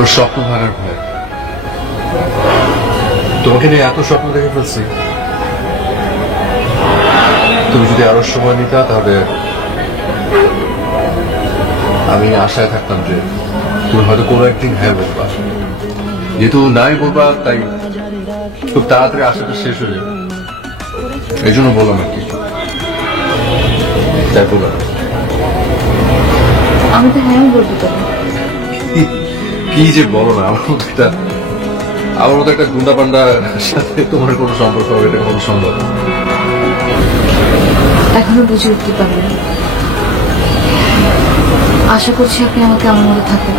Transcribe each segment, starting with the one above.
ওর স্বপ্ন ভাঙার ভয়। তোমাকে নিয়ে এত স্বপ্ন দেখে ফেলছি, তুমি যদি আরো সময় নিতা তাহলে আমি আশায় থাকতাম যে তুমি হয়তো কোনো একদিন হ্যাঁ বলবা। যেহেতু নাই বলবা তাই খুব তাড়াতাড়ি আশাটা শেষ হয়ে যাবে, এই জন্য বললাম আর কি। তাই বললাম আমি তো হ্যাঁ বলবো তো। কি যে বলো না, আমার মতো একটা গুন্ডা পান্ডার সাথে তোমার কোনো সম্পর্ক হবে এটা কোনো সম্ভব? এখনো বুঝে উঠতে পারবেন। আশা করছি আপনি আমাকে আমার মতো থাকবেন।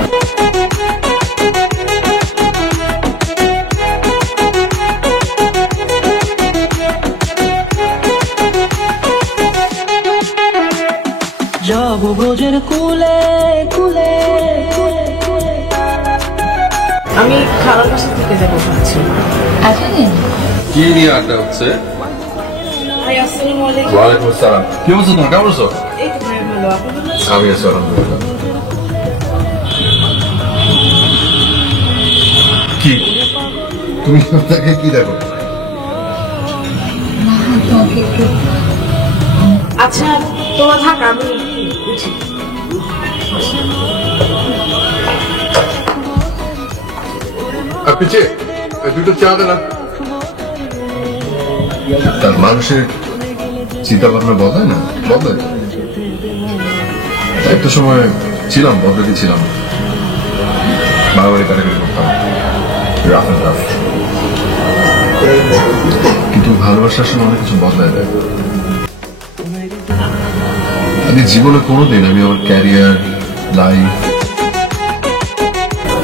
যাব ব্রজের কুলে কুলে। আমি খারাপ বাসা থেকে যাবো ভাবছি। কি নিয়ে আড্ডা হচ্ছে? ভাই আসসালামু আলাইকুম। ওয়ালাইকুম আসসালাম। কি অবস্থা তোমার, কেমন আছো? এই তো ভাই ভালো, আপনি ভালো আছেন? আমি আছি আলহামদুলিল্লাহ। কি তুমি তাকে কি দেখো? আচ্ছা তোমরা থাক, আমি বুঝি। পিছিয়ে দুটো চা দে না। তার মানুষের চিন্তা ভাবনা বদলায় না, বদলায়। একটা সময় ছিলাম বদলাতে ছিলাম, বাড়াবাড়ি কাটাকাটি করতাম, রাফ এন্ড রাফ। কিন্তু ভালোবাসার সময় অনেক কিছু বদলায় দেয়। আমি জীবনে কোনোদিন আমি আমার ক্যারিয়ার, লাইফ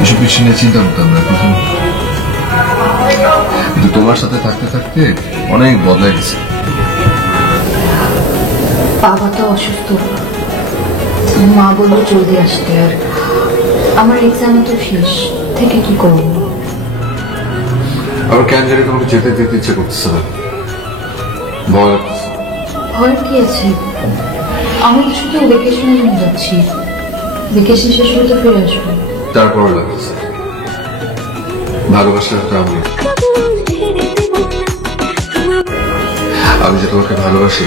এসব কিছু নিয়ে চিন্তা করতাম না প্রথম, কিন্তু তোমার সাথে থাকতে থাকতে অনেক বদলাই গেছে। বাবা তো অসুস্থ, মা বললো জলদি আসতে, আর আমার এক্সাম তো শেষ, থেকে কি করবো? আবার কেন জানি তোমাকে যেতে দিতে ইচ্ছে করতেছে না। ভয় কি আছে? আমি তো শুধু ভেকেশনের জন্য যাচ্ছি, ভেকেশন শেষ হলে তো ফিরে আসবো। তারপর লাগছে ভালোবাসাটা আমি যে তোমাকে ভালোবাসি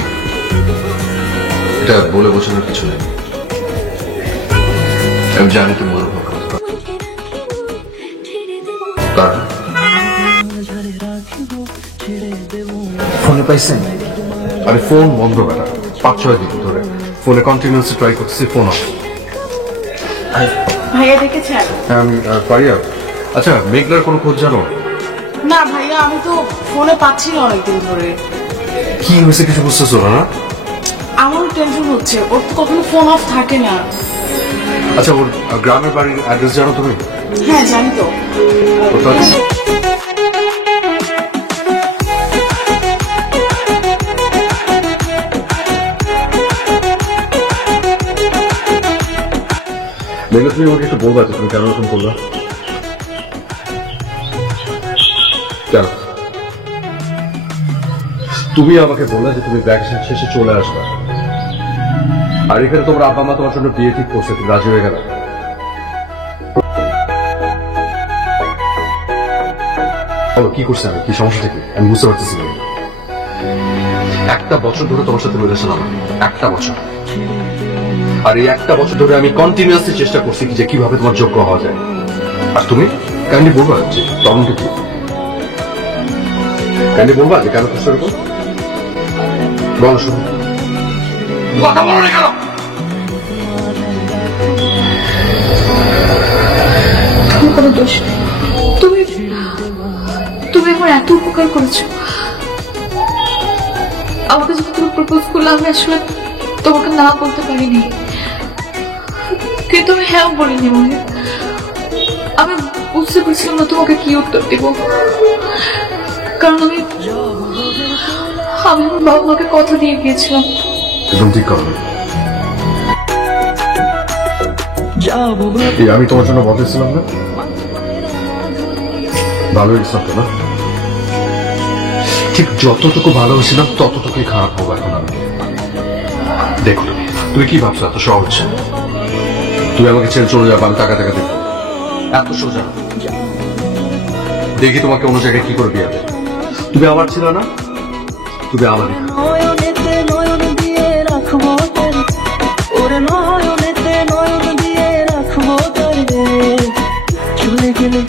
এটা বলে বোঝানোর কিছু নেই। আমি জানি তুমি অনুভব করতে পারো। ফোনে পাইছেন? আরে ফোন বন্ধ করা 5-6 দিন ধরে ফোনে কন্টিনিউসলি ট্রাই করতেছি, ফোন অফ। ভাইয়া দেখেছেন? হ্যাঁ আমি পারিয়া। আচ্ছা মেঘলার কোনো খোঁজ জানো? না ভাইয়া, আমি তো ফোনে পাচ্ছি না অনেকদিন ধরে। কি হয়েছে কিছু বুঝতেছো না? আমারও টেনশন হচ্ছে, ওর তো কখনো ফোন অফ থাকে না। আচ্ছা ওর গ্রামের বাড়ির অ্যাড্রেস জানো তুমি? হ্যাঁ জানি তো। মেঘলা তুমি আমাকে একটু বলবা যে তুমি কেন এরকম করলা? কেন তুমি আমাকে বললে যে তুমি ভ্যাকেশন শেষে চলে আসবে, আর এখানে তোমার আব্বা মা তোমার জন্য বিয়ে ঠিক করছে, তুমি রাজি হয়ে গেল? কি করছে আমি, কি সমস্যা থেকে আমি বুঝতে পারতেছি না। একটা বছর ধরে তোমার সাথে রিলেশন আমার, একটা বছর, আর এই একটা বছর ধরে আমি কন্টিনিউয়াসলি চেষ্টা করছি যে কিভাবে তোমার যোগ্য হওয়া যায়। আর তুমি কাইন্ডলি বলবা যে প্রবলেমটা কি, কাইন্ডলি বলবা যে কেন করছো এরকম, বলো। শুনো, কথা বলো না কেন? কোনো দোষ নেই। তুমি আমার এত উপকার করেছো। আমাকে যখন তুমি প্রপোজ করলে আমি আসলে তোমাকে না বলতে পারিনি, কিন্তু আমি হ্যাঁ বলিনি মনে। আমি বুঝতে পারছিলাম না তোমাকে কি উত্তর দেব, কারণ আমি আমার বাবা মাকে কথা দিয়ে গিয়েছিলাম। একদম ঠিক করো। আমি তোমার জন্য বলেছিলাম না, ভালো হয়েছিলাম তো না? ঠিক যতটুকু ভালোবাসিলাম ততটুকুই খারাপ হবো এখন আমি। দেখো তুমি কি ভাবছো এত সহজ? তুমি আমাকে ছেড়ে চলে যাবো, আমি টাকা টাকা দেখবো? এত সোজা না। দেখি তোমাকে অন্য জায়গায় কি করে বিয়ে দেয়। তুমি আমার ছিল না, তুমি আমারই। নয়নেতে নয়ন দিয়ে রাখবো তোরে, ওরে নয়নেতে নয়ন দিয়ে রাখবো তোরে, চলে গেলে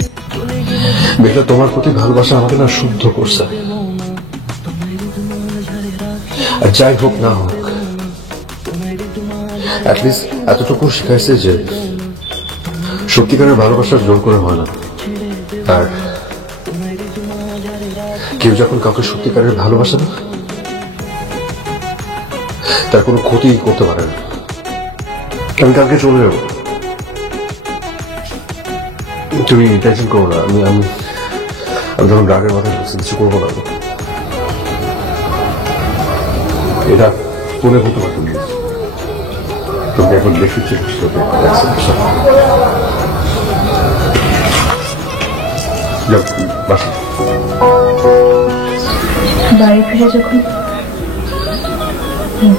মেয়েটা তোমার প্রতি ভালোবাসা আমাকে না শুদ্ধ করছে। আর যাই হোক না হোক, অ্যাটলিস্ট এতটুকু শিখাইছে যে সত্যিকারের ভালোবাসা জোর করে হয় না। আর কেউ যখন কাউকে সত্যিকারের ভালোবাসে না, তার কোনো ক্ষতি করতে পারে না। আমি কালকে চলে যাবো, তুমি টেনশন করো না। আমি আমি আমি যখন রাগের মাথায় বলছি কিছু করবো না। এটা মনে হতে পারতো না। তোকে এখন বেশি চেষ্টা বাসা বাড়ি ফিরে যখন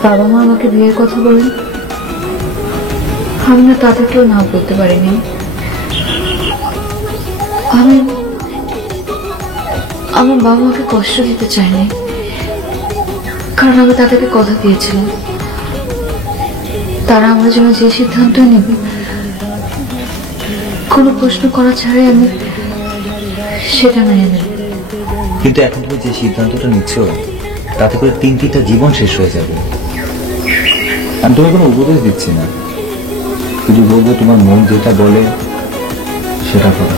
বাবা মা আমাকে বিয়ের কথা বলেন, আমি না তাদেরকেও না বলতে পারিনি। আমি আমার বাবা মাকে কষ্ট দিতে চাইনি, কারণ আমি তাদেরকে কথা দিয়েছিলাম তারা আমার জন্য যে সিদ্ধান্তই নেবে কোনো প্রশ্ন করা ছাড়াই আমি সেটা মেনে নেব। কিন্তু এখন তুমি যে সিদ্ধান্তটা নিচ্ছ তাতে করে 3টা জীবন শেষ হয়ে যাবে। আমি তোমায় কোনো উপদেশ দিচ্ছি না, শুধু বলবো তোমার মন যেটা বলে সেটা করো।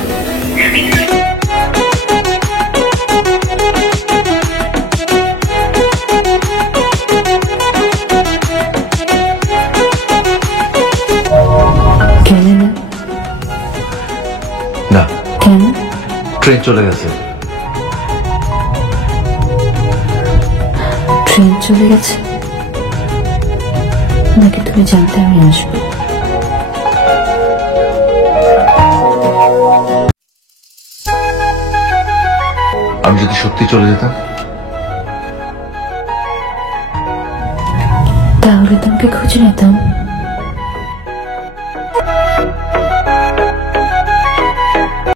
কেন না? না, কেন? ট্রেন চলে গেছে। ট্রেন চলে গেছে নাকি তুমি জানতে আমি আসবো? আমি যদি সত্যি চলে যেতাম, তাহলে তোমাকে খুঁজে নিতাম।